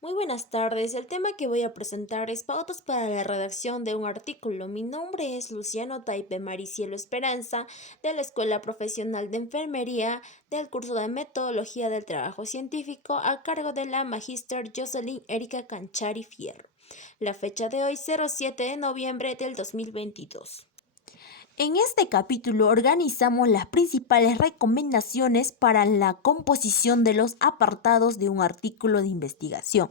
Muy buenas tardes. El tema que voy a presentar es pautas para la redacción de un artículo. Mi nombre es Luciano Taipe Maricielo Esperanza, de la Escuela Profesional de Enfermería, del curso de Metodología del Trabajo Científico, a cargo de la Magíster Jocelyn Erika Canchari Fierro. La fecha de hoy, 07 de noviembre del 2022. En este capítulo organizamos las principales recomendaciones para la composición de los apartados de un artículo de investigación.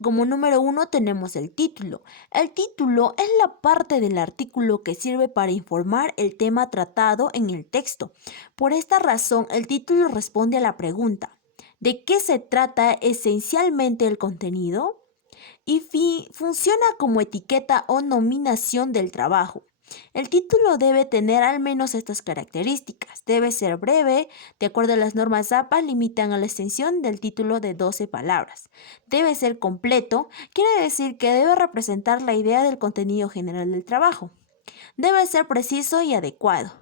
Como número uno tenemos el título. El título es la parte del artículo que sirve para informar el tema tratado en el texto. Por esta razón, el título responde a la pregunta: ¿de qué se trata esencialmente el contenido? Y funciona como etiqueta o nominación del trabajo. El título debe tener al menos estas características. Debe ser breve, de acuerdo a las normas APA, limitan a la extensión del título de 12 palabras. Debe ser completo, quiere decir que debe representar la idea del contenido general del trabajo. Debe ser preciso y adecuado.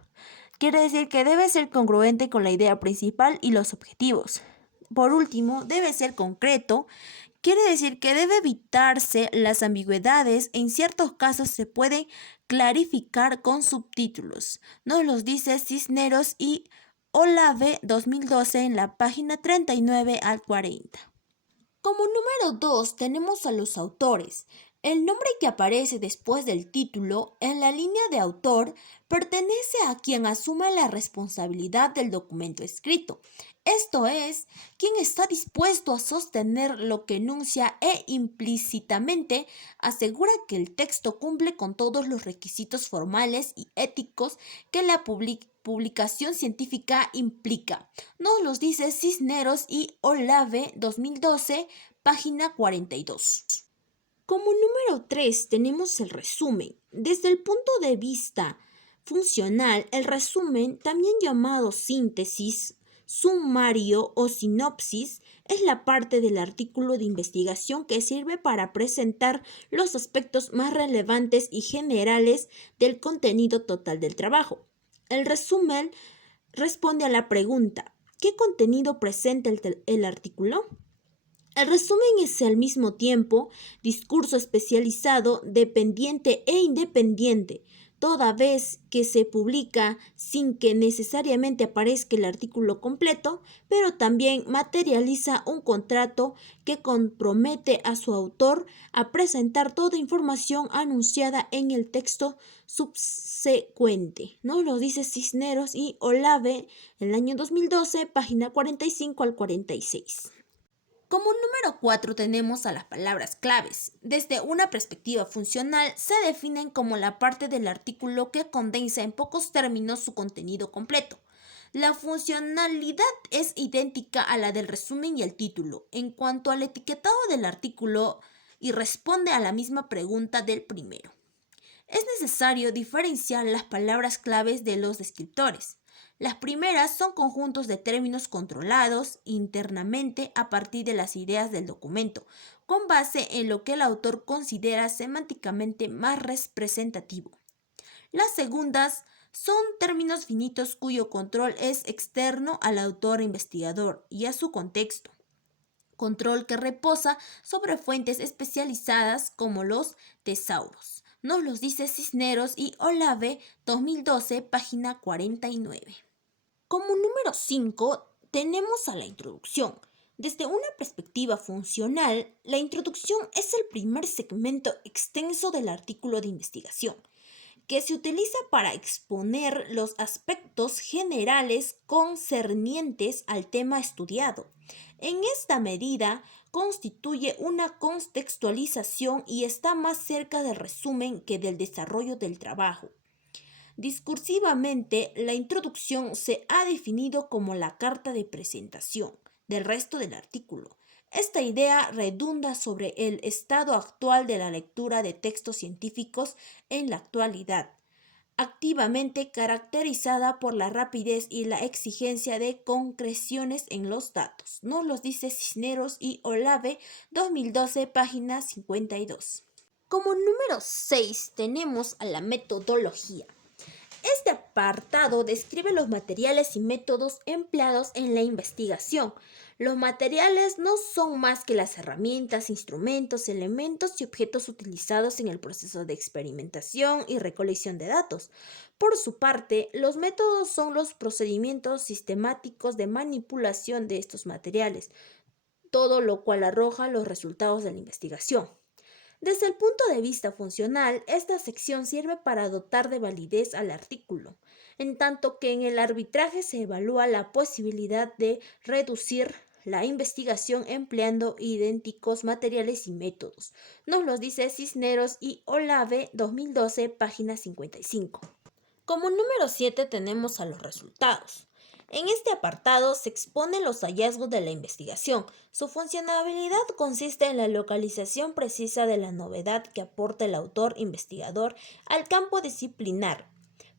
Quiere decir que debe ser congruente con la idea principal y los objetivos. Por último, debe ser concreto. Quiere decir que debe evitarse las ambigüedades. En ciertos casos se puede clarificar con subtítulos. Nos los dice Cisneros y Olave 2012 en la página 39 al 40. Como número 2 tenemos a los autores. El nombre que aparece después del título en la línea de autor pertenece a quien asume la responsabilidad del documento escrito. Esto es, quien está dispuesto a sostener lo que enuncia e implícitamente asegura que el texto cumple con todos los requisitos formales y éticos que la publicación científica implica. Nos los dice Cisneros y Olave 2012, página 42. Como número 3 tenemos el resumen. Desde el punto de vista funcional, el resumen, también llamado síntesis, sumario o sinopsis, es la parte del artículo de investigación que sirve para presentar los aspectos más relevantes y generales del contenido total del trabajo. El resumen responde a la pregunta: ¿qué contenido presenta el artículo? El resumen es al mismo tiempo discurso especializado, dependiente e independiente, toda vez que se publica sin que necesariamente aparezca el artículo completo, pero también materializa un contrato que compromete a su autor a presentar toda información anunciada en el texto subsecuente. ¿No? Lo dice Cisneros y Olave en el año 2012, página 45 al 46. Como número 4 tenemos a las palabras claves. Desde una perspectiva funcional, se definen como la parte del artículo que condensa en pocos términos su contenido completo. La funcionalidad es idéntica a la del resumen y el título en cuanto al etiquetado del artículo y responde a la misma pregunta del primero. Es necesario diferenciar las palabras claves de los descriptores. Las primeras son conjuntos de términos controlados internamente a partir de las ideas del documento, con base en lo que el autor considera semánticamente más representativo. Las segundas son términos finitos cuyo control es externo al autor investigador y a su contexto. Control que reposa sobre fuentes especializadas como los tesauros. Nos los dice Cisneros y Olave 2012, página 49. Como número 5 tenemos a la introducción. Desde una perspectiva funcional, la introducción es el primer segmento extenso del artículo de investigación, que se utiliza para exponer los aspectos generales concernientes al tema estudiado. En esta medida, constituye una contextualización y está más cerca del resumen que del desarrollo del trabajo. Discursivamente, la introducción se ha definido como la carta de presentación del resto del artículo. Esta idea redunda sobre el estado actual de la lectura de textos científicos en la actualidad, activamente caracterizada por la rapidez y la exigencia de concreciones en los datos. Nos los dice Cisneros y Olave 2012, página 52. Como número 6 tenemos a la metodología. Este apartado describe los materiales y métodos empleados en la investigación, Los materiales no son más que las herramientas, instrumentos, elementos y objetos utilizados en el proceso de experimentación y recolección de datos. Por su parte, los métodos son los procedimientos sistemáticos de manipulación de estos materiales, todo lo cual arroja los resultados de la investigación. Desde el punto de vista funcional, esta sección sirve para dotar de validez al artículo, en tanto que en el arbitraje se evalúa la posibilidad de reducir la investigación empleando idénticos materiales y métodos. Nos lo dice Cisneros y Olave 2012, página 55. Como número 7 tenemos a los resultados. En este apartado se exponen los hallazgos de la investigación. Su funcionalidad consiste en la localización precisa de la novedad que aporta el autor investigador al campo disciplinar,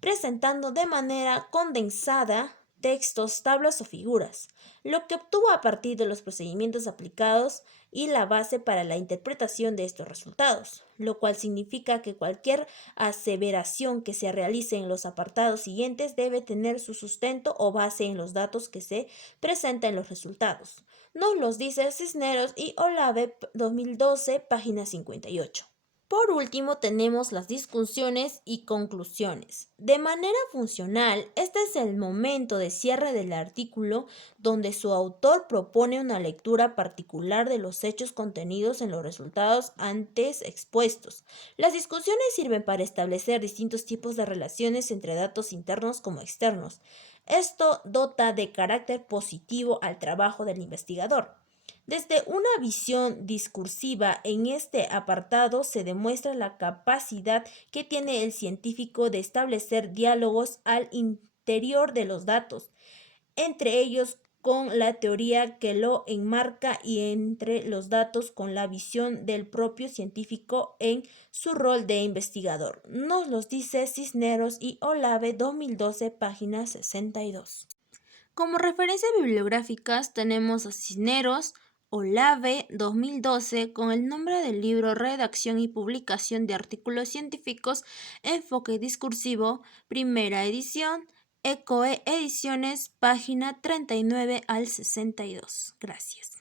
presentando de manera condensada textos, tablas o figuras, lo que obtuvo a partir de los procedimientos aplicados y la base para la interpretación de estos resultados, lo cual significa que cualquier aseveración que se realice en los apartados siguientes debe tener su sustento o base en los datos que se presentan en los resultados. Nos los dice Cisneros y Olave 2012, página 58. Por último, tenemos las discusiones y conclusiones. De manera funcional, este es el momento de cierre del artículo donde su autor propone una lectura particular de los hechos contenidos en los resultados antes expuestos. Las discusiones sirven para establecer distintos tipos de relaciones entre datos internos como externos. Esto dota de carácter positivo al trabajo del investigador. Desde una visión discursiva, en este apartado se demuestra la capacidad que tiene el científico de establecer diálogos al interior de los datos, entre ellos con la teoría que lo enmarca y entre los datos con la visión del propio científico en su rol de investigador. Nos los dice Cisneros y Olave 2012, página 62. Como referencias bibliográficas tenemos a Cisneros, Olave 2012 con el nombre del libro Redacción y publicación de artículos científicos, enfoque discursivo, primera edición, ECOE Ediciones, página 39 al 62. Gracias.